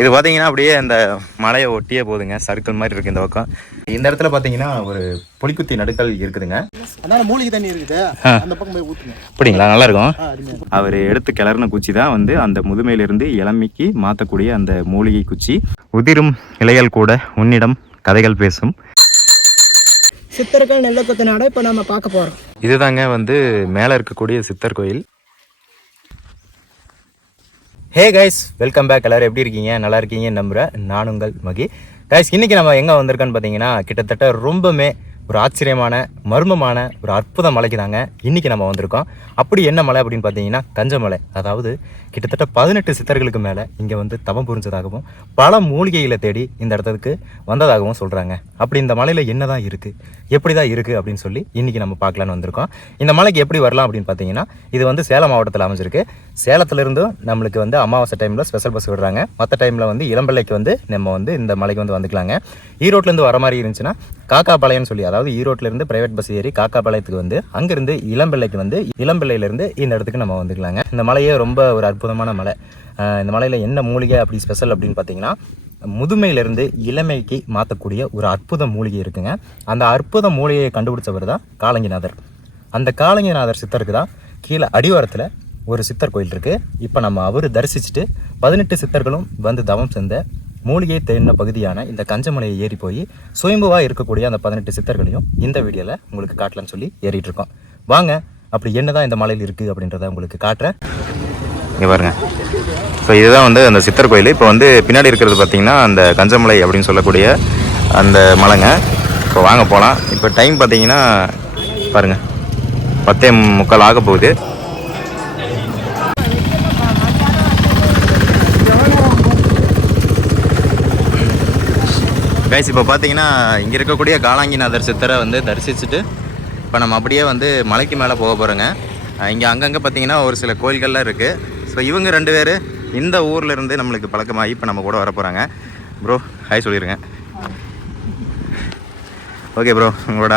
இது பார்த்தீங்கன்னா அப்படியே அந்த மலையை ஒட்டியே போகுதுங்க, சர்க்கிள் மாதிரி இருக்குது இந்த பக்கம். இந்த இடத்துல பார்த்தீங்கன்னா ஒரு புலிக்குத்தி நடுக்கல் இருக்குதுங்க. அதனால மூலிகை தண்ணி இருக்குது, அந்த பக்கம் போய் ஊற்றுங்க. அப்படிங்களா? நல்லா இருக்கும். அவர் எடுத்து கிளறின குச்சி தான் வந்து அந்த முதுமையிலிருந்து இளமைக்கு மாற்றக்கூடிய அந்த மூலிகை குச்சி. உதிரும் இலைகள் கூட உன்னிடம் கதைகள் பேசும். சித்தர்கள் நெல்லக்குத்தி நாடை இப்போ நம்ம பார்க்க போகிறோம். இதுதாங்க வந்து மேலே இருக்கக்கூடிய சித்தர் கோயில். Hey guys, welcome back. எல்லோரும் எப்படி இருக்கீங்க? நல்லா இருக்கீங்கன்னு நம்புகிறேன். நான் உங்கள் மகி. கைஸ், இன்றைக்கி நம்ம எங்கே வந்திருக்கோன்னு பார்த்தீங்கன்னா, கிட்டத்தட்ட ரொம்பவுமே ஒரு ஆச்சரியமான மர்மமான ஒரு அற்புத மலைக்கு தாங்க இன்றைக்கி நம்ம வந்திருக்கோம். அப்படி என்ன மலை அப்படின்னு பார்த்தீங்கன்னா கஞ்சமலை. அதாவது கிட்டத்தட்ட 18 சித்தர்களுக்கு மேலே இங்கே வந்து தவம் புரிஞ்சதாகவும் பல மூலிகைகளை தேடி இந்த இடத்துக்கு வந்ததாகவும் சொல்கிறாங்க. அப்படி இந்த மலையில் என்ன தான் இருக்குது, எப்படி தான் இருக்குது அப்படின்னு சொல்லி இன்றைக்கி நம்ம பார்க்கலான்னு வந்திருக்கோம். இந்த மலைக்கு எப்படி வரலாம் அப்படின்னு பார்த்தீங்கன்னா, இது வந்து சேலம் மாவட்டத்தில் அமைஞ்சிருக்கு. சேலத்துலேருந்தும் நம்மளுக்கு வந்து அமாவாசை டைமில் ஸ்பெஷல் பஸ் விடுறாங்க. மற்ற டைமில் வந்து இளம்பிள்ளைக்கு வந்து நம்ம வந்து இந்த மலைக்கு வந்து வந்துக்கலாங்க. ஈரோட்லேருந்து வர மாதிரி இருந்துச்சுன்னா காக்காபாளையம்னு சொல்லி, அதாவது ஈரோட்டிலேருந்து பிரைவேட் பஸ் ஏறி காக்காபாளையத்துக்கு வந்து அங்கேருந்து இளம்பிள்ளைக்கு வந்து இளம்பிள்ளையிலேருந்து இந்த இடத்துக்கு நம்ம வந்துக்கலாங்க. இந்த மலையே ரொம்ப ஒரு அற்புதமான மலை. இந்த மலையில் என்ன மூலிகை அப்படி ஸ்பெஷல் அப்படின்னு பார்த்தீங்கன்னா, முதுமையிலிருந்து இளமைக்கு மாற்றக்கூடிய ஒரு அற்புத மூலிகை இருக்குங்க. அந்த அற்புத மூலிகையை கண்டுபிடிச்சவர் தான் காலங்கிநாதர். அந்த காலங்கிநாதர் சித்தருக்கு தான் கீழே அடிவாரத்தில் ஒரு சித்தர் கோயில் இருக்குது. இப்போ நம்ம அவர் தரிசிச்சுட்டு 18 சித்தர்களும் வந்து தவம் செஞ்ச மூலிகை தேடின பகுதியான இந்த கஞ்சமலையை ஏறி போய் சுயம்புவாக இருக்கக்கூடிய அந்த 18 சித்தர்களையும் இந்த வீடியோவில் உங்களுக்கு காட்டலான்னு சொல்லி ஏறிட்டு இருக்கோம். வாங்க, அப்படி என்னதான் இந்த மலையில் இருக்குது அப்படின்றத உங்களுக்கு காட்டுறேன். இங்கே பாருங்க. ஸோ இதுதான் வந்து அந்த சித்தர் கோயில். இப்போ வந்து பின்னாடி இருக்கிறது பார்த்திங்கன்னா அந்த கஞ்சமலை அப்படின்னு சொல்லக்கூடிய அந்த மலைங்க. இப்போ வாங்க போகலாம். இப்போ டைம் பார்த்தீங்கன்னா பாருங்கள் 10:45 ஆக போகுது. கைஸ், இப்போ பார்த்தீங்கன்னா இங்கே இருக்கக்கூடிய காலாங்கிநாதர் சித்தரை வந்து தரிசிச்சுட்டு இப்போ நம்ம அப்படியே வந்து மலைக்கு மேலே போக போகிறோங்க. இங்கே அங்கங்கே பார்த்தீங்கன்னா ஒரு சில கோயில்கள்லாம் இருக்குது. ஸோ இவங்க 2 பேர் இந்த ஊரில் இருந்து நம்மளுக்கு பழக்கமாகி இப்போ நம்ம கூட வர போகிறாங்க. ப்ரோ ஹாய் சொல்லிடுங்க. ஓகே ப்ரோ, உங்களோட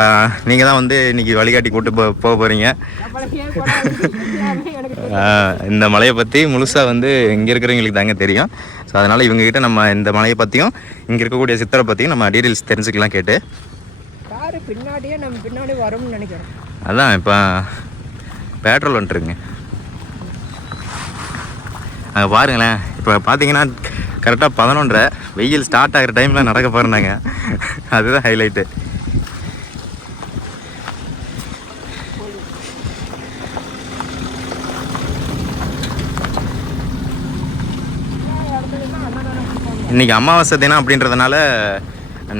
நீங்கள் தான் வந்து இன்றைக்கி வழிகாட்டி கூப்பிட்டு போக போகிறீங்க. இந்த மலையை பற்றி முழுசாக வந்து இங்கே இருக்கிறவங்களுக்கு தாங்க தெரியும். ஸோ அதனால் இவங்ககிட்ட நம்ம இந்த மலையை பற்றியும் இங்கே இருக்கக்கூடிய சித்தரை பற்றியும் நம்ம டீட்டெயில்ஸ் தெரிஞ்சுக்கலாம் கேட்டு. பின்னாடியே நம்ம பின்னாடி வரோம்னு நினைக்கிறேன். அதான் இப்போ பெட்ரோல் வந்துட்டுருங்க. அங்கே பாருங்களேன். இப்போ பார்த்தீங்கன்னா கரெக்டாக 11:30 வெயில் ஸ்டார்ட் ஆகிற டைமில் நடக்க போகிறாங்க. அதுதான் ஹைலைட்டு. இன்றைக்கி அமாவாசை தினம் அப்படின்றதுனால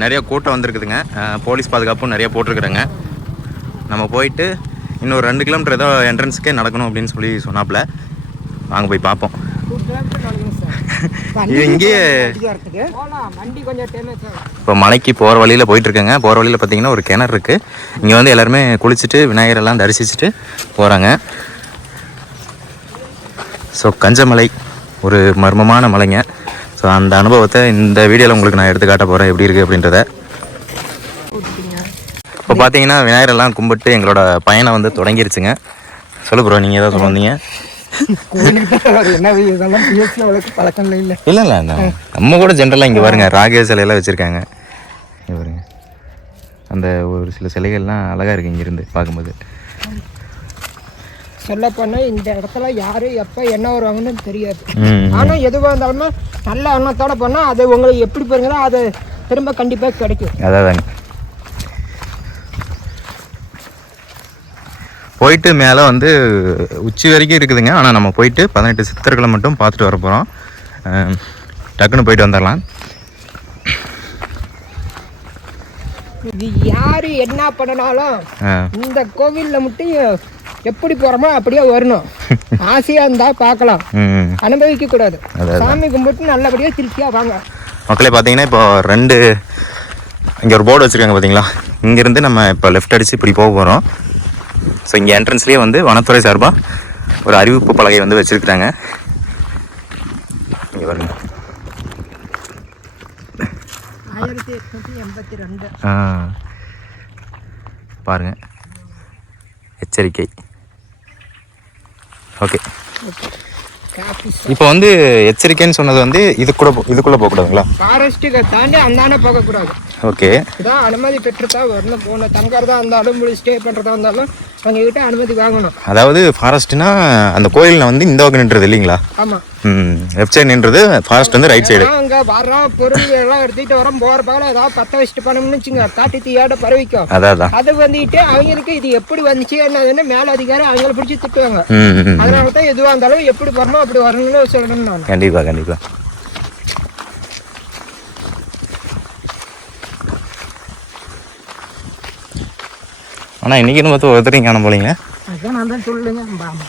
நிறைய கூட்டம் வந்திருக்குதுங்க. போலீஸ் பாதுகாப்பும் நிறைய போட்டிருக்குறேங்க. நம்ம போயிட்டு இன்னொரு 2 கிலோமீட்டர் ஏதோ என்ட்ரன்ஸுக்கே நடக்கணும் அப்படின்னு சொல்லி சொன்னாப்புல. வாங்க போய் பார்ப்போம். இது இங்கேயே இப்போ மலைக்கு போகிற வழியில் போயிட்டுருக்கேங்க. போகிற வழியில் பார்த்தீங்கன்னா ஒரு கிணறு இருக்குது. இங்கே வந்து எல்லாருமே குளிச்சுட்டு விநாயகரெல்லாம் தரிசிச்சுட்டு போகிறாங்க. ஸோ கஞ்சமலை ஒரு மர்மமான மலைங்க. ஸோ அந்த அனுபவத்தை இந்த வீடியோவில் உங்களுக்கு நான் எடுத்து காட்ட போகிறேன் எப்படி இருக்குது அப்படின்றத. இப்போ பார்த்தீங்கன்னா விநாயகரெல்லாம் கும்பிட்டு எங்களோட பயணம் வந்து தொடங்கிருச்சுங்க. சொல்லு ப்ரோ, நீங்கள் ஏதாவது சொல்ல வந்தீங்க? இல்லை இல்லை, நம்ம கூட ஜென்ரலாக இங்கே பாருங்க ராகே சிலையெல்லாம் வச்சுருக்காங்க. இங்கே பாருங்க, அந்த ஒரு சில சிலைகள்லாம் அழகாக இருக்குது இங்கேருந்து பார்க்கும்போது. சொல்ல போனால் இந்த இடத்துல யாரு எப்போ என்ன வருவாங்கன்னு தெரியாது. ஆனால் எதுவாக இருந்தாலுமே நல்ல எண்ணத்தோட போனால் அது உங்களுக்கு எப்படி போறீங்களோ அது திரும்ப கண்டிப்பாக கிடைக்கும். அதாங்க போயிட்டு மேலே வந்து உச்சி வரைக்கும் இருக்குதுங்க. ஆனால் நம்ம போயிட்டு 18 சித்தர்களை மட்டும் பார்த்துட்டு வர போகிறோம். டக்குன்னு போயிட்டு வந்துடலாம். இது யாரு என்ன பண்ணனாலும் இந்த கோவிலில் மட்டும் எப்படி போகிறோமோ அப்படியே வரணும். ஆசையாக இருந்தால் பார்க்கலாம், அனுபவிக்க கூடாது. சாமி கும்பிட்டு நல்லபடியாக திருப்தியாக வாங்க. மக்களே பார்த்தீங்கன்னா இப்போ 2 இங்கே ஒரு போர்டு வச்சுருக்காங்க பார்த்தீங்களா. இங்கேருந்து நம்ம இப்போ லெஃப்ட் அடித்து இப்படி போக போகிறோம். ஸோ இங்கே என்ட்ரன்ஸ்லேயே வந்து வனத்துறை சார்பாக ஒரு அறிவிப்பு பலகை வந்து வச்சுருக்குறாங்க. இங்கே பாருங்க. 1882 பாருங்க, எச்சரிக்கை. ஓகே, இப்போ வந்து எச்சரிக்கைன்னு சொன்னது வந்து இதுக்குள்ளே போகக்கூடாதுங்களா? ஃபாரஸ்ட்டுக்கு தாண்டி அந்தானே போகக்கூடாது. ஓகே. இதான் அனுமதி பெற்று தான் வரணும். போகணும். தங்கறதா இருந்தாலும் ஸ்டே பண்ணுறதா இருந்தாலும் அவங்ககிட்ட அனுமதி வாங்கணும். அதாவது ஃபாரஸ்ட்னா அந்த கோயிலில் வந்து இந்த பக்கம் நின்றது இல்லைங்களா? ஆமாம். லெஃப்ட் சைடு நின்றது, ஃபாரஸ்ட் வந்து ரைட் சைடு. அங்கே வர பொருள் எல்லாம் எடுத்துகிட்டு வரோம். போகிற பக்கம் ஏதாவது பற்ற வச்சுட்டு பண்ணணும்னு வச்சுங்க, காட்டு தீயோட பரவிக்கும். அதான் அது வந்துட்டு அவங்களுக்கு இது எப்படி வந்துச்சு என்னதுன்னு மேல அதிகாரி அவங்கள பிடிச்சி திட்டுவாங்க. அதனால தான் எதுவாக இருந்தாலும் எப்படி வரணும் அப்படி வரணும்னு சொல்லணும் நான். கண்டிப்பாக கண்டிப்பாக. ஆனால் இன்னைக்குன்னு பார்த்து ஒருத்தரையும் காண போலீங்க.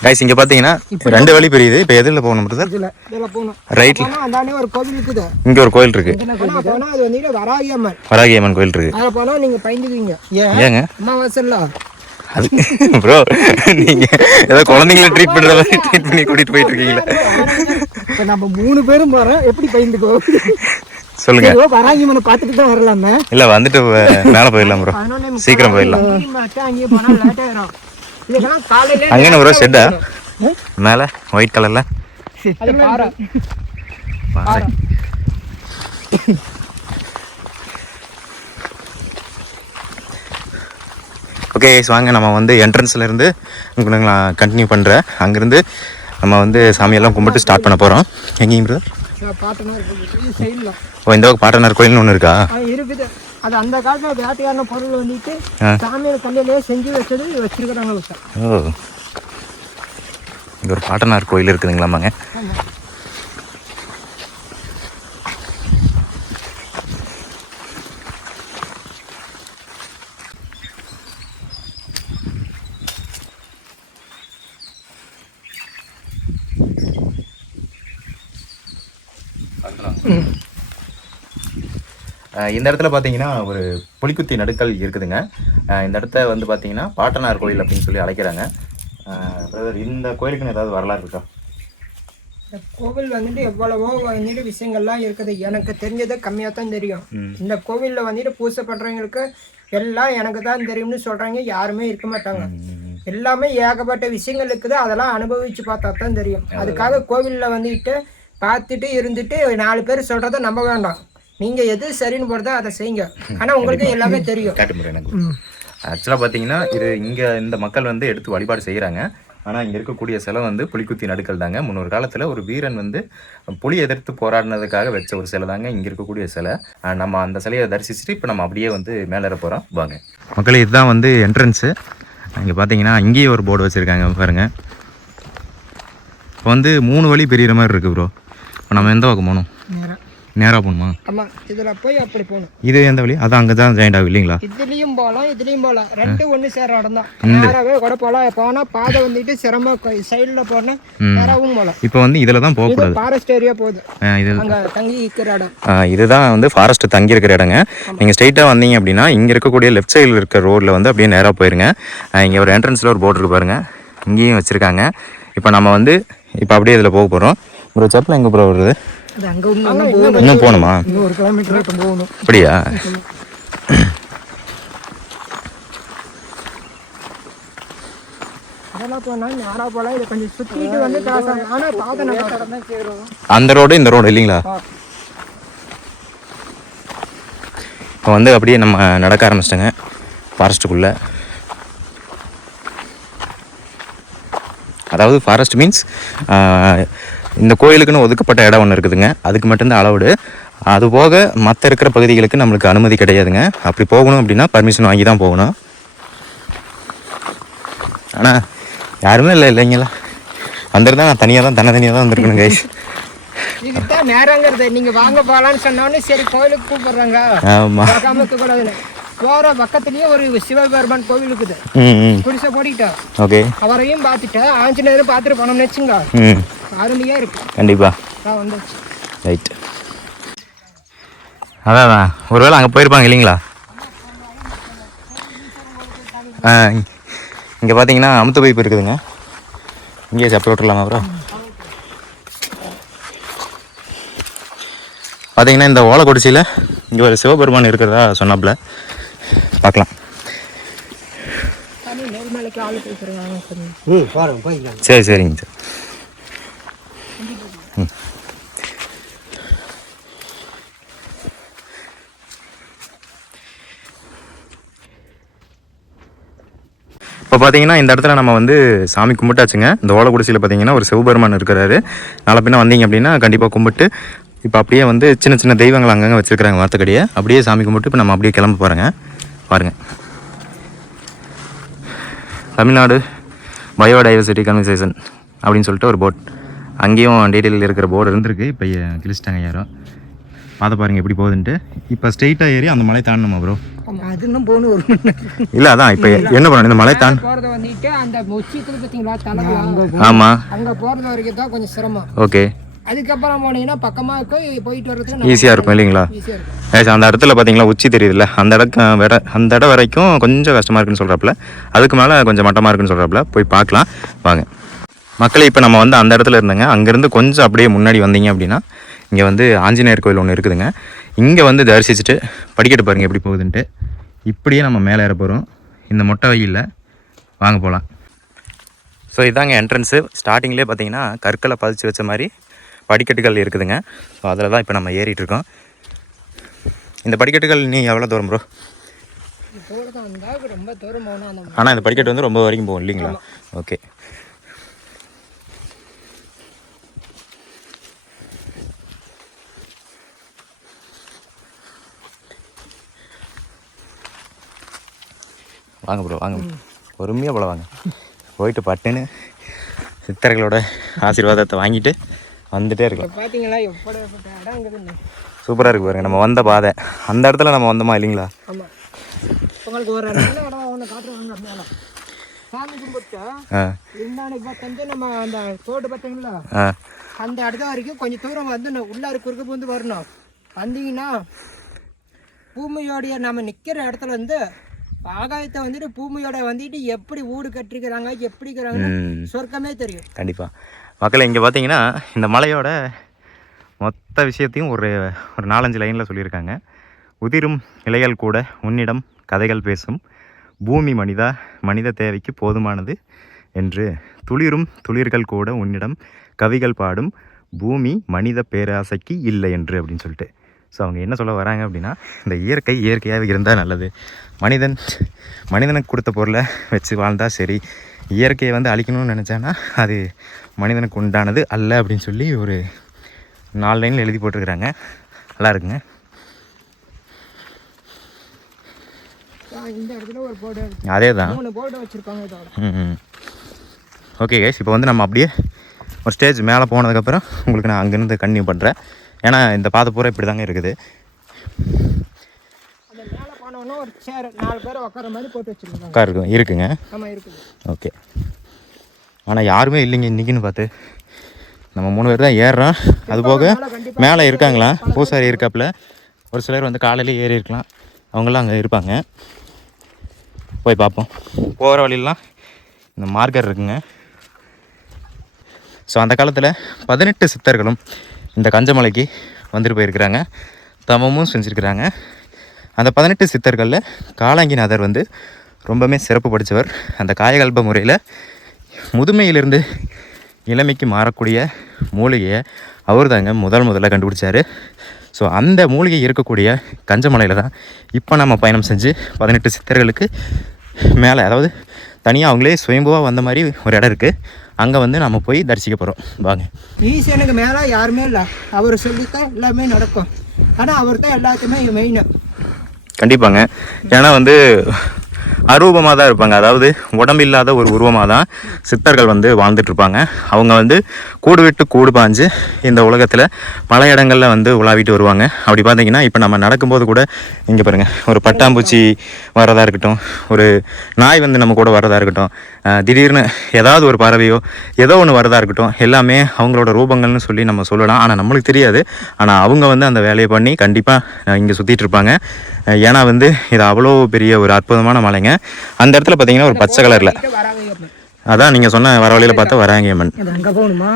கைஸ் இங்கே பார்த்தீங்கன்னா 2 வழி பிரியுது. இப்போ எதில் போகணும் பிரதர்? ரைட்ல அந்தானே ஒரு கோவில் இருக்குது. இங்கே ஒரு கோயில் இருக்கு. போனா அது வந்து வராகி அம்மன் கோயில் இருக்கு. அதில் போனா நீங்க பயந்துக்குவீங்க. ஏங்க அமாவாசைல அது ப்ரோ, நீங்க ஏதோ குழந்தைங்கள ட்ரீட் பண்ற மாதிரி ட்ரீட் பண்ணி கூட்டிட்டு போயிட்டு இருக்கீங்களா? இப்போ நம்ம 3 பேரும் போறோம். எப்படி பயந்துக்கோ சொல்லுங்க. வராகி அம்மனை பார்த்துட்டு தான் வரலாமே. இல்ல வந்துட்டு மேலே போயிடலாம் ப்ரோ, சீக்கிரம் போயிடலாம். அங்கே ப்ரோ ஷெட்டா மேலே ஒயிட் கலர்ல பாறை. ஓகே வாங்க, நம்ம வந்து என்ட்ரன்ஸ்ல இருந்து நான் கண்டினியூ பண்ணுறேன். அங்கேருந்து நம்ம வந்து சாமியெல்லாம் கும்பிட்டு ஸ்டார்ட் பண்ண போகிறோம். எங்கேயும் பிரதர்? ஓ, இந்த பாட்டனார் கோயில்னு ஒன்று இருக்கா? இருக்குது. அது அந்த காலத்தில் வேட்டையான பொருள் வந்துட்டு சாமியார் கல்லிலே செஞ்சு வச்சது வச்சிருக்கிறாங்க. ஓ, இங்கே ஒரு பாட்டனார் கோயில் இருக்குதுங்களாமாங்க? இந்த இடத்துல பார்த்தீங்கன்னா ஒரு புலிக்குத்தி நடுக்கல் இருக்குதுங்க. இந்த இடத்த வந்து பார்த்தீங்கன்னா பாட்டனார் கோயில் அப்படின்னு சொல்லி அழைக்கிறாங்க. இந்த கோயிலுக்குன்னு ஏதாவது வரலாறு இருக்கா? இந்த கோவில் வந்துட்டு எவ்வளவோ வந்துட்டு விஷயங்கள்லாம் இருக்குது. எனக்கு தெரிஞ்சது கம்மியாக தான் தெரியும். இந்த கோவிலில் வந்துட்டு பூஜை பண்ணுறவங்களுக்கு எல்லாம் எனக்கு தான் தெரியும்னு சொல்கிறாங்க. யாருமே இருக்க மாட்டாங்க. எல்லாமே ஏகப்பட்ட விஷயங்கள் இருக்குது. அதெல்லாம் அனுபவித்து பார்த்தா தான் தெரியும். அதுக்காக கோவிலில் வந்துட்டு பார்த்துட்டு இருந்துட்டு 4 பேர் சொல்கிறத நம்ப வேண்டாம். நீங்கள் எது சரின்னு போகிறதோ அதை செய்யுங்க. ஆனால் உங்களுக்கு எல்லாமே தெரியும். எனக்கு ஆக்சுவலாக பார்த்தீங்கன்னா இது இங்கே இந்த மக்கள் வந்து எடுத்து வழிபாடு செய்கிறாங்க. ஆனால் இங்கே இருக்கக்கூடிய சிலை வந்து புலிக்குத்தி நடுக்கல் தாங்க. முன்னொரு காலத்தில் ஒரு வீரன் வந்து புலி எதிர்த்து போராடினதுக்காக வச்ச ஒரு சிலை தாங்க இங்கே இருக்கக்கூடிய சிலை. நம்ம அந்த சிலையை தரிசிச்சுட்டு இப்போ நம்ம அப்படியே வந்து மேலே போகிறோம். வாங்க மக்களே, இதுதான் வந்து என்ட்ரன்ஸு. இங்கே பார்த்தீங்கன்னா இங்கேயே ஒரு போர்டு வச்சுருக்காங்க பாருங்கள். இப்போ வந்து 3 வழி பெரியற மாதிரி இருக்குது ப்ரோ. இப்போ நம்ம எந்த பக்கம் போகணும்? நேராக போகணுமா? ஆமாம், இதில் போய் அப்படி போகணும். இது எந்த வழி? அது அங்கே தான் ஜாயிண்ட் ஆகும் இல்லைங்களா? இதுலேயும் போகலாம், இதுலேயும் போகலாம். 2 ஒன்று சேர இடம் தான். நேராகவே கூட போகலாம். போனால் பாதை வந்துட்டு சிரமம், சைடில் போனால் நேராகவும் போகலாம். இப்போ வந்து இதில் தான் போகக்கூடாது. ஃபாரஸ்ட் ஏரியா போகுது. அங்கே தங்கி இருக்கிற இடம். இதுதான் வந்து ஃபாரஸ்ட் தங்கி இருக்கிற இடங்க. நீங்கள் ஸ்ட்ரெயிட்டாக வந்தீங்க அப்படின்னா இங்கே இருக்கக்கூடிய லெஃப்ட் சைடில் இருக்க ரோடில் வந்து அப்படியே நேராக போயிருங்க. இங்கே ஒரு என்ட்ரன்ஸில் ஒரு போர்டு இருக்கு பாருங்கள், இங்கேயும் வச்சுருக்காங்க. இப்போ நம்ம வந்து இப்போ அப்படியே இதில் போக போகிறோம். ஒரு செப்பல் எங்கே ப்ரோ வருது? இன்னும் போகணுமா? 1 கிலோமீட்டர் போகணும். அப்படியா? அதெல்லாம் போனால் நேராக போகலாம். இதை கொஞ்சம் சுற்றிட்டு வந்து ஆனால் பாதை அந்த ரோடு இந்த ரோடு இல்லைங்களா? இப்போ வந்து அப்படியே நம்ம நடக்க ஆரம்பிச்சிட்டோங்க ஃபாரஸ்ட்டுக்குள்ளே. அதாவது ஃபாரஸ்ட் மீன்ஸ் இந்த கோயிலுக்குன்னு ஒதுக்கப்பட்ட இடம் ஒன்று இருக்குதுங்க. அதுக்கு மட்டும்தான் அலவுடு. அது போக மற்ற இருக்கிற பகுதிகளுக்கு நம்மளுக்கு அனுமதி கிடையாதுங்க. அப்படி போகணும் அப்படின்னா பர்மிஷன் வாங்கி தான் போகணும். ஆனால் யாருமே இல்லைங்களா? வந்துருந்தா நான் தனியாக தான் தனியாக தான் வந்திருக்கணும் கைஸ். இதுதான் நேரங்கிறது. நீங்கள் வாங்க போகலான்னு சொன்னோன்னே சரி கோயிலுக்கு கூப்பிட்றாங்க. ஆமாம், கூடாதுன்னு போகிற பக்கத்துலேயே ஒரு சிவபெருமான் கோவில் இருக்குது. குடிசை போட்டிக்கிட்டோம். ஓகே, அவரையும் பார்த்துட்டு ஆஞ்சநேயரும் பார்த்துட்டு போனோம்னு வச்சுங்க, அருமையாக இருக்கு. கண்டிப்பாக வந்து ரைட். அதான் ஒருவேளை அங்கே போயிருப்பாங்க இல்லைங்களா? இங்கே பார்த்தீங்கன்னா அமுத்து பைப்பு இருக்குதுங்க. இங்கேயே சப்பி விட்டுலாமா அப்புறம்? பார்த்தீங்கன்னா இந்த ஓலை குடிசையில் இங்கே ஒரு சிவபெருமான் இருக்கிறதா சொன்னாப்புல, பார்க்கலாம். சரி சரிங்க சார். பார்த்தீங்கன்னா இந்த இடத்துல நம்ம வந்து சாமி கும்பிட்டாச்சுங்க. இந்த ஓலக்குடிசையில் பார்த்தீங்கன்னா ஒரு சிவபெருமான் இருக்கிறாரு. நாளை பின்ன வந்தீங்க அப்படின்னா கண்டிப்பாக கும்பிட்டு இப்போ அப்படியே வந்து சின்ன சின்ன தெய்வங்கள் அங்கங்கே வச்சுருக்காங்க மரத்துக்கடியே. அப்படியே சாமி கும்பிட்டு இப்போ நம்ம அப்படியே கிளம்ப போகிறோங்க. பாருங்கள், தமிழ்நாடு பயோடைவர்சிட்டி கன்வர்சேஷன் அப்படின்னு சொல்லிட்டு ஒரு போர்ட், அங்கேயும் டீட்டெயில் இருக்கிற போர்டு இருந்திருக்கு. இப்போ கிழிச்சிட்டாங்க யாரும். பார்த்து பாருங்கள் எப்படி போகுதுன்ட்டு. இப்போ ஸ்ட்ரெயிட்டாக ஏறி அந்த மலை தாண்டணுமா ப்ரோ? அது இன்னும் போகணும் 1 மணி நேரம். இல்லை அதான் இப்போ என்ன பண்ணணும், இந்த மலை தாண்ட போகிறது வந்துட்டு அந்த உச்சிக்கு பார்த்தீங்களா தலை, ஆமாம் அங்கே போகிறது வரைக்கும் தான் கொஞ்சம் சிரமம். ஓகே, அதுக்கப்புறம் போனீங்கன்னா பக்கமாக போயிட்டு வர்றதுக்கு ஈஸியாக இருக்கும் இல்லைங்களா? ஈஸியாக இருக்கும். அந்த இடத்துல பார்த்தீங்களா உச்சி தெரியுதுல்ல, அந்த இடம் வரைக்கும் கொஞ்சம் கஷ்டமாக இருக்குன்னு சொல்கிறாப்புல, அதுக்கு மேலே கொஞ்சம் மட்டமாக இருக்குன்னு சொல்கிறாப்புல. போய் பார்க்கலாம் வாங்க மக்களே. இப்போ நம்ம வந்து அந்த இடத்துல இருந்தேங்க. அங்கேருந்து கொஞ்சம் அப்படியே முன்னாடி வந்தீங்க அப்படின்னா இங்கே வந்து ஆஞ்சநேயர் கோயில் ஒன்று இருக்குதுங்க. இங்கே வந்து தரிசிச்சுட்டு படிக்கட்டு பாருங்கள் எப்படி போகுதுன்ட்டு. இப்படியே நம்ம மேலே ஏற போகிறோம் இந்த மொட்டை வெயிலில். வாங்க போகலாம். ஸோ இதாங்க என்ட்ரன்ஸு. ஸ்டார்டிங்லேயே பார்த்தீங்கன்னா கற்களை பதிச்சு வச்ச மாதிரி படிக்கட்டுகள் இருக்குதுங்க. ஸோ அதில் தான் இப்போ நம்ம ஏறிட்டுருக்கோம். இந்த படிக்கட்டுகள் நீ எவ்வளோ தூரம் ப்ரோ? ரொம்ப தூரம் போகணும். ஆனால் இந்த படிக்கட்டு வந்து ரொம்ப வரைக்கும் போகும் இல்லைங்களா? ஓகே, வாங்க ப்ரோ வாங்க, பொறுமையாக போல வாங்க. போயிட்டு பட்டுன்னு சித்தர்களோட ஆசீர்வாதத்தை வாங்கிட்டு வந்துட்டே இருக்கலாம். பார்த்தீங்களா எப்படிப்பட்ட இடங்குதுன்னு. சூப்பராக இருக்குது பாருங்க. நம்ம வந்த பாதை அந்த இடத்துல நம்ம வந்தோமா இல்லைங்களா? ஆமாம், உங்களுக்கு ஒரு நல்ல இடம் ஒன்று காட்டுறாங்க. மேலே சாமி கும்பிட்டு இருந்தாலும் இப்போ வந்து நம்ம அந்த தோடு பார்த்தீங்களா, அந்த இடத்த வரைக்கும் கொஞ்சம் தூரம் வந்து உள்ளாரு குறுக்க வந்து வரணும். வந்தீங்கன்னா பூமியோடைய நம்ம நிற்கிற இடத்துல வந்து ஆகாயத்தை வந்துட்டு பூமியோட வந்துட்டு எப்படி வீடு கட்டிருக்கிறாங்க, எப்படி இருக்கிறாங்கன்னு சொர்க்கமே தெரியும். கண்டிப்பாக மக்களை இங்கே பார்த்தீங்கன்னா இந்த மலையோட மொத்த விஷயத்தையும் ஒரு 4-5 லைனில் சொல்லியிருக்காங்க. உதிரும் இலைகள் கூட உன்னிடம் கதைகள் பேசும், பூமி மனித தேவைக்கு போதுமானது என்று, துளிரும் துளிர்கள் கூட உன்னிடம் கவிகள் பாடும், பூமி மனித பேராசைக்கு இல்லை என்று அப்படின்னு சொல்லிட்டு. ஸோ அவங்க என்ன சொல்ல வராங்க அப்படின்னா, இந்த இயற்கையாகவே இருந்தால் நல்லது, மனிதனுக்கு கொடுத்த பொருளை வச்சு வாழ்ந்தால் சரி, இயற்கையை வந்து அழிக்கணும்னு நினச்சானா அது மனிதனுக்கு உண்டானது அல்ல அப்படின்னு சொல்லி ஒரு 4 லைனில் எழுதி போட்டிருக்கிறாங்க. நல்லா இருக்குங்க. இந்த இடத்துல ஒரு போர்டு, அதே தான் 3 போர்டு வச்சுருக்காங்க. ஓகே கைஸ், இப்போ வந்து நம்ம அப்படியே ஒரு ஸ்டேஜ் மேலே போனதுக்கப்புறம் உங்களுக்கு நான் அங்கேருந்து கன்டினியூ பண்ணுறேன். ஏன்னா இந்த பாதை பூரா இப்படி தாங்க இருக்குது. அந்த மேலே போனோன்னா ஒரு சேர் 4 பேர் உட்கார மாதிரி போட்டு வச்சுருக்காங்க. இருக்குங்க. ஆமாம் இருக்குது. ஓகே, ஆனால் யாருமே இல்லைங்க இன்றைக்கின்னு பார்த்து. நம்ம 3 பேர் தான் ஏறுறோம். அது போக மேலே இருக்காங்களா பூசாரி இருக்காப்புல, ஒரு சிலர் வந்து காலையிலே ஏறி இருக்கலாம், அவங்களாம் அங்கே இருப்பாங்க. போய் பார்ப்போம். போகிற வழியெல்லாம் இந்த மார்க்கர் இருக்குங்க. ஸோ அந்த காலத்தில் 18 சித்தர்களும் இந்த கஞ்சமலைக்கு வந்துட்டு போயிருக்கிறாங்க, தவமும் செஞ்சுருக்கிறாங்க. அந்த 18 சித்தர்களில் காலாங்கிநாதர் வந்து ரொம்பவுமே சிறப்பு படித்தவர். அந்த காயகல்ப முறையில் முதுமையிலிருந்து இளமைக்கு மாறக்கூடிய மூலிகையை அவர் தாங்க முதல்ல கண்டுபிடிச்சார். ஸோ அந்த மூலிகை இருக்கக்கூடிய கஞ்சமலையில் தான் இப்போ நம்ம பயணம் செஞ்சு 18 சித்தர்களுக்கு மேலே, அதாவது தனியாக அவங்களே சுயம்புவாக வந்த மாதிரி ஒரு இடம் இருக்குது, அங்கே வந்து நம்ம போய் தரிசிக்க போகிறோம். வாங்க. ஈசனுக்கு மேலே யாருமே இல்லை, அவர் சொல்லித்தான் எல்லாமே நடக்கும். ஆனால் அவர் தான் எல்லாத்தையுமே மெயினாக. கண்டிப்பாங்க. ஏன்னா வந்து அரூபமாக தான் இருப்பாங்க, அதாவது உடம்பு இல்லாத ஒரு உருவமாக தான் சித்தர்கள் வந்து வாழ்ந்துட்டுருப்பாங்க. அவங்க வந்து கூடு விட்டு கூடு பாஞ்சு இந்த உலகத்தில் பல இடங்களில் வந்து உலாவிட்டு வருவாங்க. அப்படி பார்த்தீங்கன்னா இப்போ நம்ம நடக்கும்போது கூட இங்கே பாருங்கள், ஒரு பட்டாம்பூச்சி வர்றதா இருக்கட்டும், ஒரு நாய் வந்து நம்ம கூட வர்றதா இருக்கட்டும், திடீர்னு ஏதாவது ஒரு பறவையோ ஏதோ ஒன்று வரதா இருக்கட்டும், எல்லாமே அவங்களோட ரூபங்கள்னு சொல்லி நம்ம சொல்லலாம். ஆனால் நம்மளுக்கு தெரியாது. ஆனால் அவங்க வந்து அந்த வேலையை பண்ணி கண்டிப்பாக இங்கே சுற்றிட்டு இருப்பாங்க. ஏன்னா வந்து இது அவ்வளோ பெரிய ஒரு அற்புதமான மலைங்க. அந்த இடத்துல பார்த்தீங்கன்னா ஒரு பச்சை கலரில், அதான் நீங்கள் சொன்ன வர வழியில் பார்த்தா வராங்கியம்மன். அங்கே போகணுமா?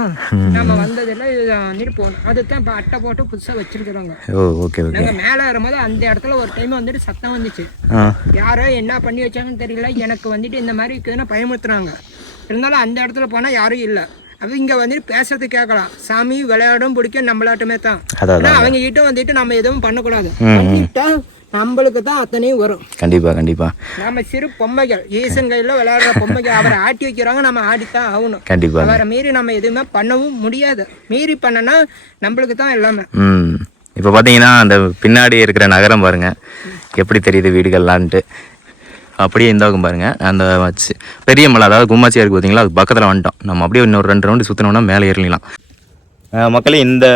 நம்ம வந்ததெல்லாம் வந்துட்டு போகணும். அதுதான் இப்போ அட்டை போட்டு புதுசாக வச்சிருக்கிறோங்க. ஓ ஓகே ஓகே. நாங்கள் மேலே வரும்போது அந்த இடத்துல ஒரு டைம் வந்துட்டு சத்தம் வந்துச்சு. யாரோ என்ன பண்ணி வச்சாங்கன்னு தெரியல, எனக்கு வந்துட்டு இந்த மாதிரி இருக்குதுன்னா பயமுறுத்துறாங்க. இருந்தாலும் அந்த இடத்துல போனால் யாரும் இல்லை. அது இங்கே வந்துட்டு பேசுறது கேட்கலாம், சாமி விளையாடும் பிடிக்கும் நம்மளாட்டுமே தான். ஆனால் அவங்க கிட்ட வந்துட்டு நம்ம எதுவும் பண்ணக்கூடாது. பண்ணிட்டா நம்மளுக்கு தான் அத்தனையும் வரும். கண்டிப்பாக நம்ம சிறு பொம்மைகள், ஈசன் கையில் விளையாடுற பொம்மைகள். அவரை ஆட்டி வைக்கிறாங்க, நம்ம ஆடித்தான் ஆகணும். கண்டிப்பாக அவரை மீறி நம்ம எதுவுமே பண்ணவும் முடியாது. மீறி பண்ணனா நம்மளுக்கு தான் எல்லாமே. இப்போ பார்த்தீங்கன்னா அந்த பின்னாடி இருக்கிற நகரம் பாருங்க எப்படி தெரியுது வீடுகள்லான்ட்டு. அப்படியே இந்தாக்கும் பாருங்க அந்த பெரிய மலை, அதாவது கும்மாச்சியாக இருக்குது பார்த்தீங்களா, அது பக்கத்தில் வந்துட்டோம். நம்ம அப்படியே இன்னொரு 2 ரவுண்டு சுற்றினோம்னா மேலே ஏறலாம். மக்களே, இந்த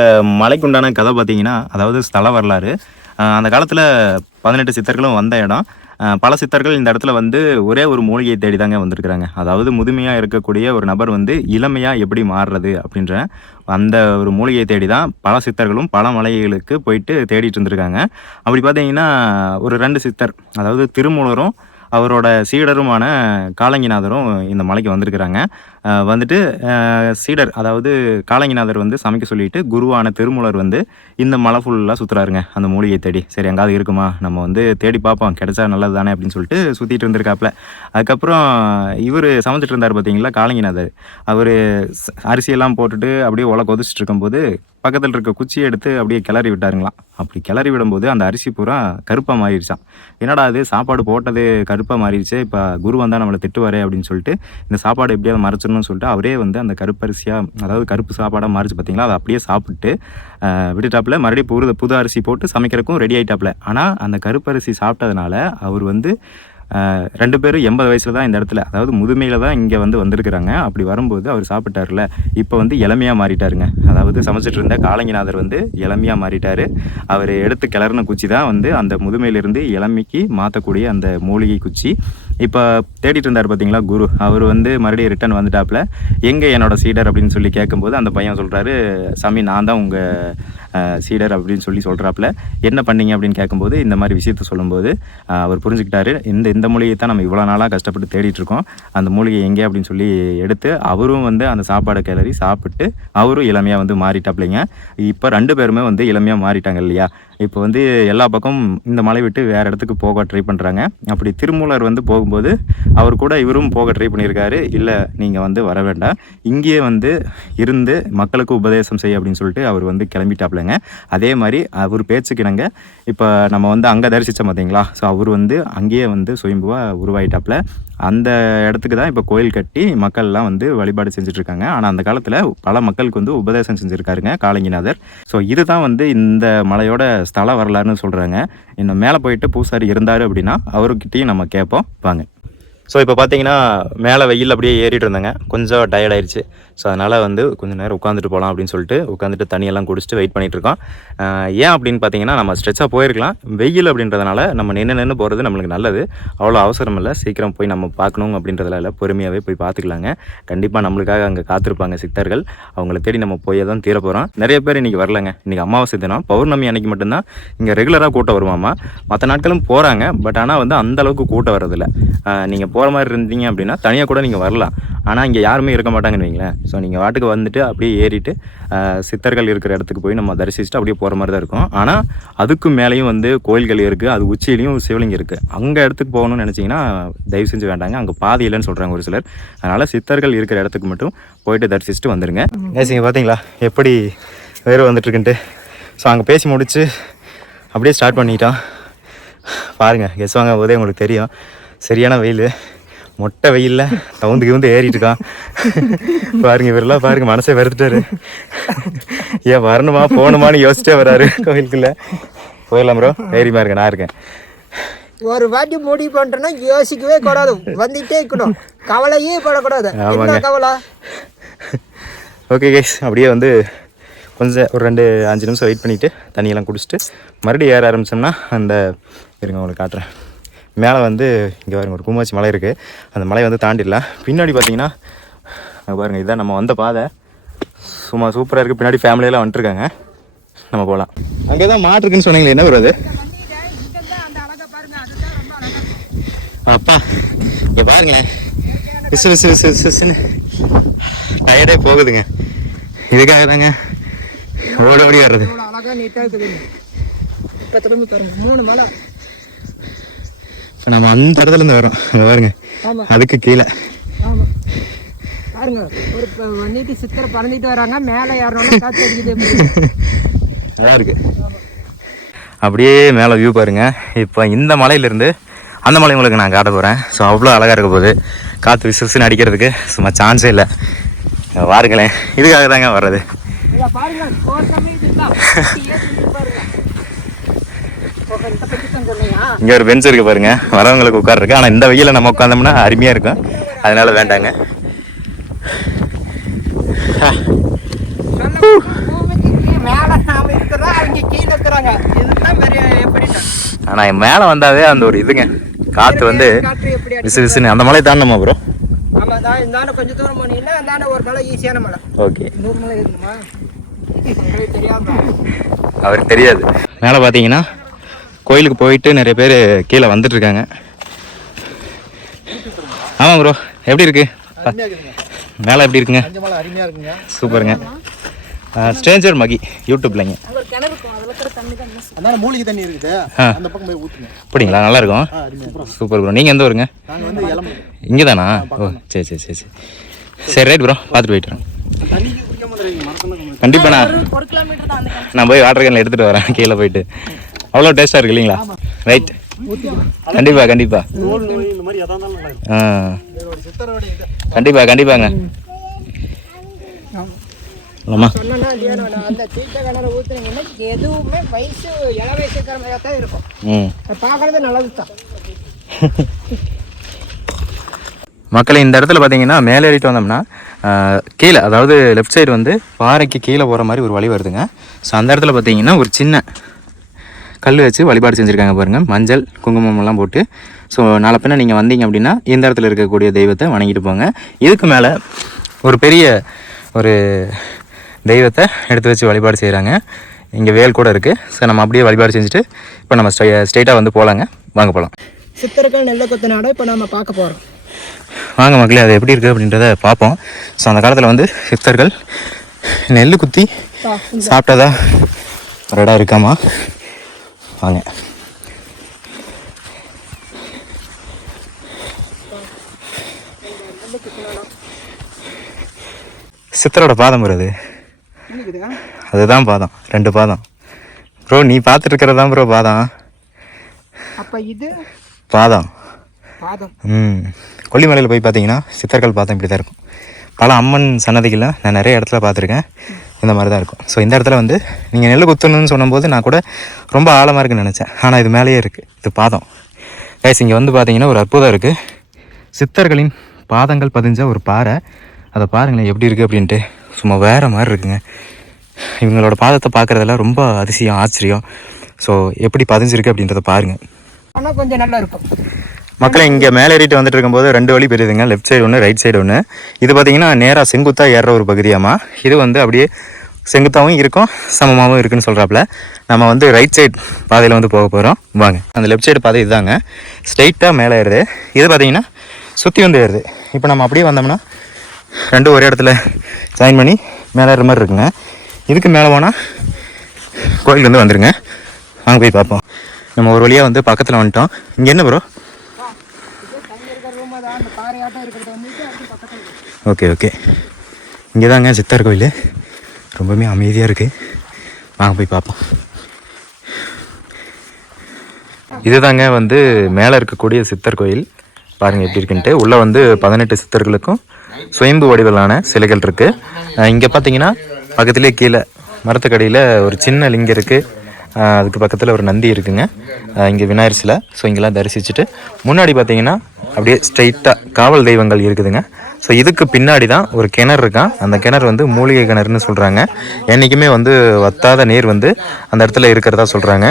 மலைக்கு உண்டான கதை பார்த்தீங்கன்னா, அதாவது ஸ்தல வரலாறு. அந்த காலத்தில் 18 சித்தர்களும் வந்த இடம். பல சித்தர்கள் இந்த இடத்துல வந்து ஒரே ஒரு மூலிகையை தேடி தாங்க வந்திருக்கிறாங்க. அதாவது முதுமையாக இருக்கக்கூடிய ஒரு நபர் வந்து இளமையாக எப்படி மாறுறது அப்படின்ற அந்த ஒரு மூலிகையை தேடி தான் பல சித்தர்களும் பல மலைகளுக்கு போயிட்டு தேடிட்டு இருந்திருக்காங்க. அப்படி பார்த்தீங்கன்னா ஒரு 2 சித்தர், அதாவது திருமூலரும் அவரோட சீடருமான காலங்கிநாதரும் இந்த மலைக்கு வந்திருக்கிறாங்க. வந்துட்டு சீடர், அதாவது காலங்கிநாதர் வந்து சமைக்க சொல்லிட்டு குருவான திருமூலர் வந்து இந்த மலை ஃபுல்லாக சுற்றுறாருங்க அந்த மூலிகை தேடி. சரி, எங்காவது இருக்குமா, நம்ம வந்து தேடி பார்ப்போம், கிடைச்சா நல்லது தானே அப்படின்னு சொல்லிட்டு சுற்றிட்டு இருந்திருக்காப்புல. அதுக்கப்புறம் இவர் சமைச்சிட்டு இருந்தார் பார்த்தீங்களா காலங்கிநாதர். அவர் அரிசியெல்லாம் போட்டுட்டு அப்படியே உலை கொதிச்சுட்டு இருக்கும்போது பக்கத்தில் இருக்க குச்சியை எடுத்து அப்படியே கிளறி விட்டாருங்களாம். அப்படி கிளறி விடும்போது அந்த அரிசி பூரா கருப்பாக மாறிடுச்சான். என்னடா அது, சாப்பாடு போட்டது கருப்பாக மாறிடுச்சு, இப்போ குரு வந்தால் நம்மளை திட்டுவாரே அப்படின்னு சொல்லிட்டு இந்த சாப்பாடு எப்படியாவது மறைச்சிடணும்னு சொல்லிட்டு அவரே வந்து அந்த கருப்பரிசியாக, அதாவது கருப்பு சாப்பாடாக மாறிச்சு பார்த்தீங்களா, அதை அப்படியே சாப்பிட்டு விட்டுட்டாப்புல. மறுபடியும் புது அரிசி போட்டு சமைக்கிறதுக்கும் ரெடி ஆகிட்டாப்புல. ஆனால் அந்த கருப்பரிசி சாப்பிட்டதுனால அவர் வந்து 2 பேரும் 80 வயசில் தான் இந்த இடத்துல, அதாவது முதுமையில் தான் இங்கே வந்து வந்திருக்கிறாங்க. அப்படி வரும்போது அவர் சாப்பிட்டார்ல, இப்போ வந்து இளமையாக மாறிட்டாருங்க. அதாவது சமைச்சிட்டு இருந்த காலங்கிநாதர் வந்து இளமையாக மாறிட்டார். அவர் எடுத்து கிளறின குச்சி தான் வந்து அந்த முதுமையிலிருந்து இளமைக்கு மாற்றக்கூடிய அந்த மூலிகை குச்சி. இப்போ தேடிட்டு இருந்தார் பார்த்தீங்களா குரு, அவர் வந்து மறுபடியும் ரிட்டர்ன் வந்துட்டாப்புல. எங்கே என்னோட சீடர் அப்படின்னு சொல்லி கேட்கும்போது அந்த பையன் சொல்கிறாரு, சாமி நான் தான் உங்கள் சீடர் அப்படின்னு சொல்லி சொல்கிறாப்புல. என்ன பண்ணீங்க அப்படின்னு கேட்கும்போது இந்த மாதிரி விஷயத்த சொல்லும்போது அவர் புரிஞ்சுக்கிட்டாரு, இந்த மூலிகையை தான் நம்ம இவ்வளோ நாளாக கஷ்டப்பட்டு தேடிட்டு இருக்கோம், அந்த மூலிகை எங்கே அப்படின்னு சொல்லி எடுத்து அவரும் வந்து அந்த சாப்பாடை கிளறி சாப்பிட்டு அவரும் இளமையாக வந்து மாறிட்டாப்லைங்க. இப்போ 2 பேருமே வந்து இளமையாக மாறிட்டாங்க இல்லையா. இப்போ வந்து எல்லா பக்கமும் இந்த மலை விட்டு வேறு இடத்துக்கு போக ட்ரை பண்ணுறாங்க. அப்படி திருமூலர் வந்து போகும்போது அவர் கூட இவரும் போக ட்ரை பண்ணியிருக்காரு. இல்லை, நீங்கள் வந்து வர வேண்டாம், இங்கேயே வந்து இருந்து மக்களுக்கு உபதேசம் செய்ய அப்படின்னு சொல்லிட்டு அவர் வந்து கிளம்பிட்டாப்லங்க. அதே மாதிரி அவர் பேச்சுக்கிணங்க இப்போ நம்ம வந்து அங்கே தரிசித்தோம் பார்த்தீங்களா, ஸோ அவர் வந்து அங்கேயே வந்து சுயம்புவாக உருவாயிட்டாப்புல. அந்த இடத்துக்கு தான் இப்போ கோயில் கட்டி மக்கள்லாம் வந்து வழிபாடு செஞ்சுட்ருக்காங்க. ஆனால் அந்த காலத்தில் பல மக்களுக்கு வந்து உபதேசம் செஞ்சுருக்காருங்க காலங்கிநாதர். ஸோ இதுதான் வந்து இந்த மலையோட ஸ்தல வரலாறுன்னு சொல்கிறாங்க. இன்னும் மேலே போயிட்டு பூசாரி இருந்தார் அப்படின்னா அவர்கிட்டையும் நம்ம கேட்போம் வாங்க. ஸோ இப்போ பார்த்தீங்கன்னா மேலே வெயில் அப்படியே ஏறிட்டு இருந்தாங்க, கொஞ்சம் டயர்ட் ஆயிடுச்சு. ஸோ அதனால் வந்து கொஞ்சம் நேரம் உட்காந்துட்டு போகலாம் அப்படின்னு சொல்லிட்டு உட்காந்துட்டு தண்ணியெல்லாம் குடிச்சிட்டு வெயிட் பண்ணிகிட்ருக்கோம். ஏன் அப்படின்னு பார்த்தீங்கன்னா, நம்ம ஸ்ட்ரெச்சாக போயிருக்கலாம், வெயில் அப்படின்றதுனால நம்ம நின்று போகிறது நம்மளுக்கு நல்லது. அவ்வளோ அவசரம் இல்லை, சீக்கிரம் போய் நம்ம பார்க்கணும் அப்படின்றதுல இல்லை, பொறுமையாகவே போய் பார்த்துக்கலாங்க. கண்டிப்பாக நம்மளுக்காக அங்கே காத்திருப்பாங்க சித்தர்கள், அவங்கள தேடி நம்ம போய் தான் தீர போகிறோம். நிறைய பேர் இன்றைக்கி வரலங்க, இன்றைக்கி அமாவாசை தினம், பௌர்ணமி அன்றைக்கி மட்டும்தான் இங்கே ரெகுலராக கூட்டம் வருவாமா. மற்ற நாட்களும் போகிறாங்க, பட் ஆனால் வந்து அந்தளவுக்கு கூட்டம் வர்றதில்லை. நீங்கள் போகிற மாதிரி இருந்தீங்க அப்படின்னா தனியாக கூட நீங்கள் வரலாம், ஆனால் இங்கே யாருமே இருக்க மாட்டாங்கன்னு வைங்களேன். ஸோ நீங்கள் வாட்டுக்கு வந்துட்டு அப்படியே ஏறிட்டு சித்தர்கள் இருக்கிற இடத்துக்கு போய் நம்ம தரிசிச்சுட்டு அப்படியே போகிற மாதிரி தான் இருக்கும். ஆனால் அதுக்கு மேலேயும் வந்து கோயில்கள் இருக்குது, அது உச்சியிலையும் சிவலிங்கம் இருக்குது. அங்கே இடத்துக்கு போகணும்னு நினச்சிங்கன்னா தயவு செஞ்சு வேண்டாங்க, அங்கே பாதி இல்லைன்னு சொல்கிறாங்க ஒரு சிலர். அதனால் சித்தர்கள் இருக்கிற இடத்துக்கு மட்டும் போயிட்டு தரிசிச்சுட்டு வந்துடுங்க. இங்கே பார்த்தீங்களா எப்படி வேறு வந்துட்டுருக்குன்ட்டு. ஸோ அங்கே பேசி முடிச்சு அப்படியே ஸ்டார்ட் பண்ணிட்டோம். பாருங்கள், கெஸ் வாங்க போதே உங்களுக்கு தெரியும், சரியான வெயில், மொட்டை வெயிலில் தவுந்து ஏறிட்டு இருக்கான். பாருங்க, இவரெல்லாம் பாருங்க, மனசே வெறுத்துட்டாரு. ஏன் வரணுமா போகணுமான்னு யோசிச்சே வராரு கோயிலுக்குள்ள. போயிடலாம் ப்ரோ, தைரியமாக இருக்கேன், நான் இருக்கேன். ஒரு வாட்டி முடிவு பண்ணிட்டோன்னா யோசிக்கவே கூடாது, வந்துட்டே இருக்கணும், கவலையே படக்கூடாது. ஆமாங்க, கவலை. ஓகே கைஸ், அப்படியே வந்து கொஞ்சம் ஒரு 2-5 நிமிஷம் வெயிட் பண்ணிவிட்டு தண்ணியெல்லாம் குடிச்சிட்டு மறுபடியும் ஏற ஆரம்பித்தோம்னா அந்த இருங்க உங்களுக்கு காட்டுறேன். மேலே வந்து இங்கே பாருங்க ஒரு கும்மாச்சி மலை இருக்குது, அந்த மலையை வந்து தாண்டிடலாம். பின்னாடி பார்த்தீங்கன்னா பாருங்கள், இதுதான் நம்ம வந்த பாதை, சும்மா சூப்பராக இருக்குது. பின்னாடி ஃபேமிலியெல்லாம் வந்துட்டுருக்காங்க, நம்ம போகலாம். அங்கே தான் மாட்டு இருக்குன்னு சொன்னீங்களே, என்ன வருது? அப்பா இங்கே பாருங்களேன், விசு டயர்டே போகுதுங்க. இதுக்காக தாங்க ஓட ஓடி வர்றது. அழகாக நீட்டாக இருக்குதுங்க. இப்போ திரும்பி பாருங்க, 3 மலை. இப்போ நம்ம அந்த இடத்துலேருந்து வரோம், அங்கே பாருங்க, அதுக்கு கீழே. ஆமாம் பாருங்க, ஒரு நீட்டி சித்திரை பறந்துட்டு வராங்க, மேலே ஏறணும்னா காற்று அடிக்குது. நல்லா இருக்கு. அப்படியே மேலே வியூ பாருங்கள். இப்போ இந்த மலையிலேருந்து அந்த மலை உங்களுக்கு நான் காட்ட போகிறேன். ஸோ அவ்வளோ அழகாக இருக்க போகுது. காற்று விசுவிசுன்னு அடிக்கிறதுக்கு சும்மா சான்ஸே இல்லை. பாருங்களேன், இதுக்காக தாங்க வர்றது. இங்கே ஒரு பெஞ்ச் இருக்கு பாருங்க, வரவங்களுக்கு உட்கார்றதுக்கு. ஆனால் இந்த வெயில நம்ம உட்காந்தோம்னா அருமையாக இருக்கும், அதனால வேண்டாங்க. ஆனால் மேலே வந்தாவே அந்த ஒரு இதுங்க, காற்று வந்து விசு விசுன்னு. அந்த மலை தாண்டமா ப்ரோ? கொஞ்சம் தூரம் போனீங்கன்னா ஒரு மலை ஈஸியான மலை. ஓகே, அவருக்கு தெரியாது. மேலே பார்த்தீங்கன்னா கோயிலுக்கு போயிட்டு நிறைய பேர் கீழே வந்துட்டு இருக்காங்க. ஆமாம் ப்ரோ, எப்படி இருக்கு மேலே? எப்படி இருக்குங்க? சூப்பருங்க. ஸ்ட்ரேஞ்சர் மகி யூடியூப்லங்க. அப்படிங்களா? நல்லா இருக்கும். Super bro. நீங்கள் எந்த ஊருங்க? இங்கே தானா? ஓ சரி சரி சரி சரி சரி, ரைட் ப்ரோ, பார்த்துட்டு போயிட்டு வரேன். கண்டிப்பாக நான் போய் வாட்டர் கேனில் எடுத்துகிட்டு வரேன் கீழே போயிட்டு. அவ்வளோ டேஸ்ட்டாக இருக்கு இல்லைங்களா? ரைட், கண்டிப்பாக கண்டிப்பாக. கண்டிப்பாக கண்டிப்பாங்க. மக்களை இந்த இடத்துல பார்த்தீங்கன்னா மேலே ஏறிட்டு வந்தோம்னா கீழே, அதாவது லெஃப்ட் சைடு வந்து பாறைக்கு கீழே போகிற மாதிரி ஒரு வழி வருதுங்க. ஸோ அந்த இடத்துல பார்த்தீங்கன்னா ஒரு சின்ன கல் வச்சு வழிபாடு செஞ்சுருக்காங்க பாருங்கள், மஞ்சள் குங்குமம்லாம் போட்டு. ஸோ நாளை பின்ன நீங்கள் வந்தீங்க அப்படின்னா இந்த இடத்துல இருக்கக்கூடிய தெய்வத்தை வணங்கிட்டு போங்க. இதுக்கு மேலே ஒரு பெரிய ஒரு தெய்வத்தை எடுத்து வச்சு வழிபாடு செய்கிறாங்க. இங்கே வேல் கூட இருக்குது. ஸோ நம்ம அப்படியே வழிபாடு செஞ்சுட்டு இப்போ நம்ம ஸ்ட்ரெயிட்டாக வந்து போகலாங்க. வாங்க போகலாம். சித்தர்கள் நெல்லை கொத்த நாடை இப்போ நம்ம பார்க்க போகிறோம். வாங்க மக்களே, அது எப்படி இருக்குது அப்படின்றத பார்ப்போம். ஸோ அந்த காலத்தில் வந்து சித்தர்கள் நெல் குத்தி சாப்பிட்டதா ஒரு இடம் இருக்காமா? வாங்க. சித்தரோட பாதம் வருது, அதுதான் பாதம், 2 பாதம் ப்ரோ. நீ பார்த்துட்டு இருக்கிறது தான் ப்ரோ பாதம். அப்போ இது பாதம். கொல்லிமலையில் போய் பார்த்தீங்கன்னா சித்தர்கள் பாதம் இப்படி தான் இருக்கும். பல அம்மன் சன்னதிகளில் நான் நிறைய இடத்துல பார்த்துருக்கேன், இந்த மாதிரி தான் இருக்கும். ஸோ இந்த இடத்துல வந்து நீங்கள் நெல் குத்தணும்னு சொன்னும்போது நான் கூட ரொம்ப ஆழமாக இருக்குன்னு நினச்சேன். ஆனால் இது மேலேயே இருக்குது, இது பாதம். கைஸ், இங்கே வந்து பார்த்தீங்கன்னா ஒரு அற்புதம் இருக்குது. சித்தர்களின் பாதங்கள் பதிஞ்ச ஒரு பாறை. அதை பாருங்களேன் எப்படி இருக்குது அப்படின்ட்டு. சும்மா வேறு மாதிரி இருக்குங்க. இவங்களோட பாதத்தை பார்க்குறதெல்லாம் ரொம்ப அதிசயம், ஆச்சரியம். ஸோ எப்படி பதிஞ்சிருக்கு அப்படின்றத பாருங்கள். ஆனால் கொஞ்சம் நல்லா இருக்கும். மக்களை இங்கே மேலே ஏறிட்டு வந்துட்டு இருக்கும்போது 2 வழி பெரியுதுங்க, லெஃப்ட் சைடு ஒன்று, ரைட் சைடு ஒன்று. இது பார்த்தீங்கன்னா நேராக செங்குத்தாக ஏறுற ஒரு பகுதியாமா. இது வந்து அப்படியே செங்குத்தாகவும் இருக்கும், சமமாகவும் இருக்குன்னு சொல்கிறாப்புல. நம்ம வந்து ரைட் சைட் பாதையில் வந்து போக போகிறோம். வாங்க. அந்த லெஃப்ட் சைடு பாதை இதுதாங்க, ஸ்ட்ரைட்டாக மேலே ஏறுது. இது பார்த்தீங்கன்னா சுற்றி வந்து ஏறுது. இப்போ நம்ம அப்படியே வந்தோம்னா 2 ஒரே இடத்துல ஜாயின் பண்ணி மேலே ஏறுற மாதிரி இருக்குங்க. இதுக்கு மேலே போனால் கோயிலுக்கு வந்து வந்துடுங்க. வாங்க போய் பார்ப்போம். நம்ம ஒரு வழியாக வந்து பக்கத்தில் வந்துட்டோம். இங்கே என்ன ப்ரோ? ஓகே ஓகே, இங்கே தாங்க சித்தர் கோயில். ரொம்பவுமே அமைதியாக இருக்குது. வாங்க போய் பார்ப்போம். இதுதாங்க வந்து மேலே இருக்கக்கூடிய சித்தர் கோயில். பாருங்கள் எப்படி இருக்குன்ட்டு. உள்ளே வந்து 18 சித்தர்களுக்கும் சுயம்பு வடிவிலான சிலைகள் இருக்குது. இங்கே பார்த்தீங்கன்னா பக்கத்துலேயே கீழே மரத்துக்கடியில் ஒரு சின்ன லிங்கம் இருக்குது. அதுக்கு பக்கத்தில் ஒரு நந்தி இருக்குங்க. இங்கே விநாயகர் சிலை. ஸோ இங்கெல்லாம் தரிசிச்சுட்டு முன்னாடி பார்த்தீங்கன்னா அப்படியே ஸ்ட்ரைட்டாக காவல் தெய்வங்கள் இருக்குதுங்க. ஸோ இதுக்கு பின்னாடி தான் ஒரு கிணறு இருக்கான். அந்த கிணறு வந்து மூலிகை கிணறுன்னு சொல்கிறாங்க. என்றைக்குமே வந்து வத்தாத நீர் வந்து அந்த இடத்துல இருக்கிறதா சொல்கிறாங்க.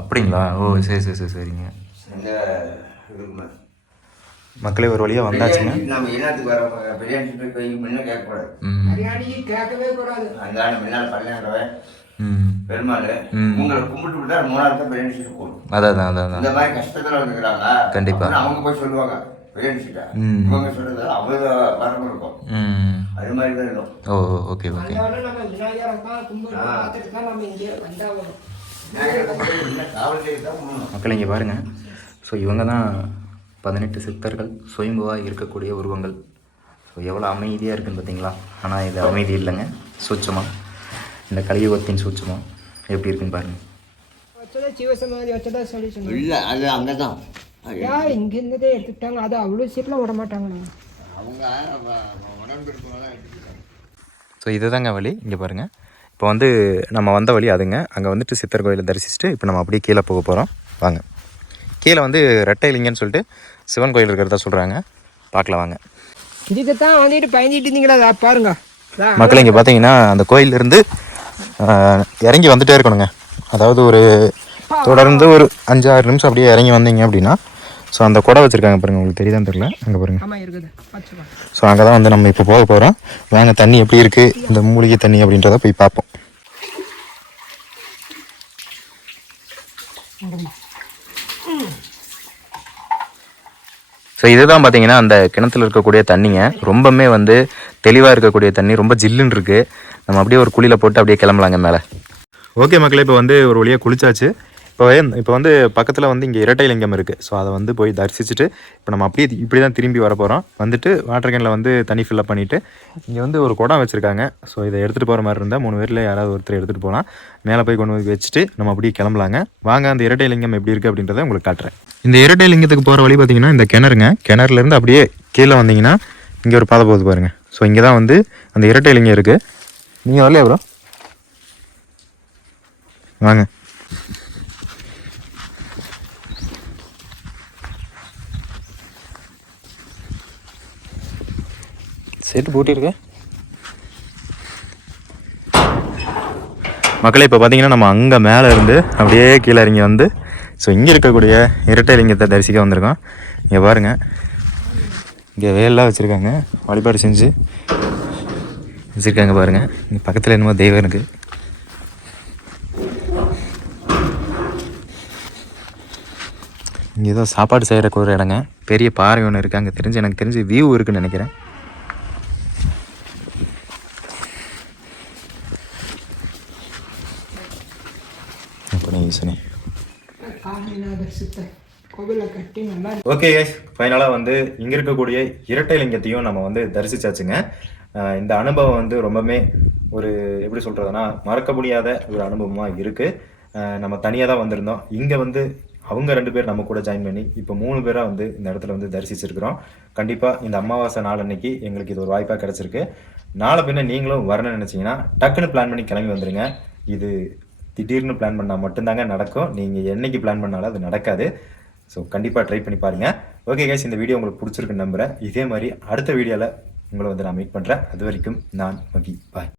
அப்படிங்களா? ஓ சரி சரி சரி சரிங்க. மக்களே ஒரு வழியாக வந்தாச்சுங்க. பெருமாள் உங்களை கும்பிட்டு விட்டா 3 நாள் பிரியாணி சீட்டு போடும். அதான் இந்த மாதிரி கஷ்டத்துல வந்துக்கிறாங்க. கண்டிப்பா அவங்க போய் சொல்லுவாங்க பிரியாணி சீட்டா. இவங்க சொல்றது அவ்வளவு வரணும் இருக்கும். அது மாதிரி தான் இருக்கும். ஓ ஓகே ஓகே. மக்கள் இங்கே பாருங்க. ஸோ இவங்க தான் 18 சித்தர்கள் சுயம்புவாக இருக்கக்கூடிய உருவங்கள். ஸோ எவ்வளோ அமைதியாக இருக்குன்னு பார்த்தீங்களா? ஆனால் இது அமைதி இல்லைங்க, சூட்சமாக. இந்த கலியுகத்தின் சூட்சமாக எப்படி இருக்குன்னு பாருங்கள். வச்சதான் சிவசமாதி வச்சதான் சொல்லி சொன்னாங்க. இல்லை அது அங்கே தான் யார் இங்கே இருந்ததே எடுத்துக்கிட்டாங்க. அது அவ்வளோ சீட்டில் விட மாட்டாங்கண்ணா. அவங்க உடம்பு இருக்கவங்க எடுத்துக்கிட்டாங்க. ஸோ இதுதாங்க வழி. இங்கே பாருங்கள், இப்போ வந்து நம்ம வந்த வழி அதுங்க. அங்கே வந்துட்டு சித்தர் கோயிலை தரிசிச்சுட்டு இப்போ நம்ம அப்படியே கீழே போக போகிறோம். வாங்க. கீழே வந்து ரெட்டைலிங்கன்னு சொல்லிட்டு சிவன் கோயில் இருக்கிறதா சொல்கிறாங்க. பார்க்கலாம் வாங்க. இதுக்கு தான் வந்துட்டு பயந்துட்டு இருந்தீங்களா? அதை பாருங்க மக்கள். இங்கே பார்த்தீங்கன்னா அந்த கோயிலிருந்து இறங்கி வந்துகிட்டே இருக்கணுங்க. அதாவது ஒரு தொடர்ந்து ஒரு 5-6 நிமிஷம் அப்படியே இறங்கி வந்தீங்க அப்படின்னா, ஸோ அந்த குடம் வச்சுருக்காங்க பாருங்கள், உங்களுக்கு தெரியுதான்னு தெரியல, அங்கே பாருங்கள். ஆமாம் இருக்குது. வச்சுக்கோ. ஸோ அங்கே தான் வந்து நம்ம இப்போ போக போகிறோம். வாங்க, தண்ணி எப்படி இருக்குது, இந்த மூலிகை தண்ணி அப்படின்றத போய் பார்ப்போம். ஸோ இதுதான் பார்த்தீங்கன்னா அந்த கிணத்துல இருக்கக்கூடிய தண்ணிங்க. ரொம்பவுமே வந்து தெளிவாக இருக்கக்கூடிய தண்ணி, ரொம்ப ஜில்லுன்னு இருக்குது. நம்ம அப்படியே ஒரு குழியில் போட்டு அப்படியே கிளம்பலாங்க மேலே. ஓகே மக்களே, இப்போ வந்து ஒரு வழியாக குளிச்சாச்சு. இப்போ வந்து பக்கத்தில் வந்து இங்கே இரட்டை லிங்கம் இருக்குது. ஸோ அதை வந்து போய் தரிசிச்சுட்டு இப்போ நம்ம அப்படியே இப்படி தான் திரும்பி வர போகிறோம். வந்துட்டு வாட்டர் கேனில் வந்து தண்ணி ஃபில்லப் பண்ணிவிட்டு இங்கே வந்து ஒரு குடம் வச்சுருக்காங்க. ஸோ இதை எடுத்துகிட்டு போகிற மாதிரி இருந்தால் 3 பேரில் யாராவது ஒருத்தர் எடுத்துகிட்டு போகலாம். மேலே போய் கொண்டு போய் வச்சுட்டு நம்ம அப்படியே கிளம்பலாங்க. வாங்க, அந்த இரட்டை லிங்கம் எப்படி இருக்குது அப்படின்றத உங்களுக்கு காட்டுறேன். இந்த இரட்டை லிங்கத்துக்கு போகிற வழி பார்த்தீங்கன்னா இந்த கிணறுங்க. கிணறுலேருந்து அப்படியே கீழே வந்தீங்கன்னா இங்கே ஒரு பாதை போகுது பாருங்கள். ஸோ இங்கே தான் வந்து அந்த இரட்டை லிங்கம் இருக்குது. நீங்கள் வரலையா ப்ரோ? வாங்க. செட்டு போட்டிருக்க மக்களே. இப்போ பார்த்தீங்கன்னா நம்ம அங்கே மேலே இருந்து அப்படியே கீழே இறங்கி வந்து ஸோ இங்கே இருக்கக்கூடிய இரட்டை லிங்கத்தை தரிசிக்க வந்திருக்கோம். இங்கே பாருங்கள், இங்கே வேலாம் வச்சுருக்காங்க, வழிபாடு செஞ்சு வச்சுருக்காங்க பாருங்கள். இங்கே பக்கத்தில் என்னமோ தெய்வம் இருக்குது. இங்கே ஏதோ சாப்பாடு செய்கிறக்கு ஒரு இடங்க, பெரிய பாறை ஒன்று இருக்குது. அங்கே எனக்கு தெரிஞ்சு வியூ இருக்குதுன்னு நினைக்கிறேன். ஓகே கைஸ், ஃபைனலாக வந்து இங்கே இருக்கக்கூடிய இரட்டை லிங்கத்தையும் நம்ம வந்து தரிசிச்சாச்சுங்க. இந்த அனுபவம் வந்து ரொம்பவுமே ஒரு எப்படி சொல்கிறதுனா மறக்க முடியாத ஒரு அனுபவமாக இருக்குது. நம்ம தனியாக தான் வந்திருந்தோம். இங்கே வந்து அவங்க 2 பேர் நம்ம கூட ஜாயின் பண்ணி இப்போ 3 பேராக வந்து இந்த இடத்துல வந்து தரிசிச்சிருக்கிறோம். கண்டிப்பாக இந்த அமாவாசை நாள் அன்னைக்கு எங்களுக்கு இது ஒரு வாய்ப்பாக கிடச்சிருக்கு. நாளை பின்ன நீங்களும் வரணும்னு நினச்சிங்கன்னா டக்குன்னு பிளான் பண்ணி கிளம்பி வந்துடுங்க. இது திடீர்னு பிளான் பண்ணால் மட்டும்தாங்க நடக்கும். நீங்கள் என்னைக்கு பிளான் பண்ணாலும் அது நடக்காது. ஸோ கண்டிப்பாக ட்ரை பண்ணி பாருங்கள். ஓகே கைஸ், இந்த வீடியோ உங்களுக்கு பிடிச்சிருக்குன்னு நம்புகிறேன். இதே மாதிரி அடுத்த வீடியோவில் உங்களை வந்து நான் மீட் பண்ணுறேன். அது வரைக்கும் நான் மகி. பாய்.